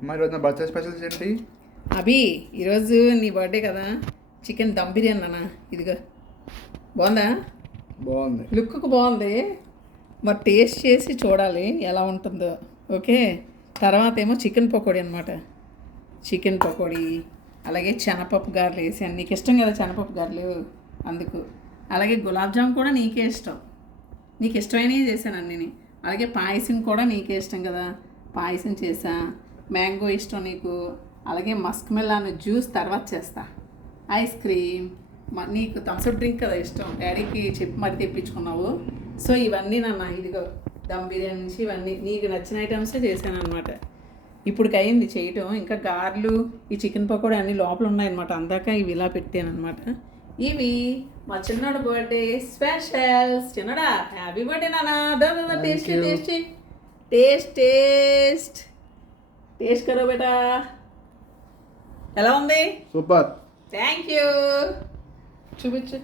అమ్మ ఈరోజు నా బర్త్డే స్పెషల్స్ ఏంటి? అభి ఈరోజు నీ బర్త్డే కదా, చికెన్ దమ్ బిర్యానీ అన్న. ఇదిగో బాగుందా? బాగుంది. లుక్కు బాగుంది, మరి టేస్ట్ చేసి చూడాలి ఎలా ఉంటుందో. ఓకే, తర్వాత ఏమో చికెన్ పకోడీ అనమాట. చికెన్ పకోడీ అలాగే శనగపప్పు గారెలు వేసాను. నీకు ఇష్టం కదా శనగపప్పు గారెలు, అందుకు. అలాగే గులాబ్ జామ్ కూడా నీకే ఇష్టం, నీకు ఇష్టమైనవి చేశాను అన్నీ. అలాగే పాయసం కూడా నీకే ఇష్టం కదా, పాయసం చేసా. మ్యాంగో ఇష్టం నీకు, అలాగే మస్క్ మెలాన్ జ్యూస్ తర్వాత చేస్తా. ఐస్ క్రీమ్, నీకు థమ్స్అప్ డ్రింక్ కదా ఇష్టం, డాడీకి చెప్పి మరి తెప్పించుకున్నావు. సో ఇవన్నీ నాన్న, ఇదిగో దమ్ బిర్యానీ నుంచి ఇవన్నీ నీకు నచ్చిన ఐటమ్సే చేశాను అనమాట. ఇప్పటికి అయింది చేయటం. ఇంకా గారెలు, ఈ చికెన్ పకోడీ అన్నీ లోపల ఉన్నాయన్నమాట. అందాక ఇవి ఇలా పెట్టాను అనమాట. ఇవి మా చిన్నాడు బర్త్డే స్పెషల్స్. చిన్నడా హ్యాపీ బర్త్డే నాన్న. Taste taste taste taste taste కరో బేటా. ఎలా ఉంది? సూపర్. Thank you. చూపించు.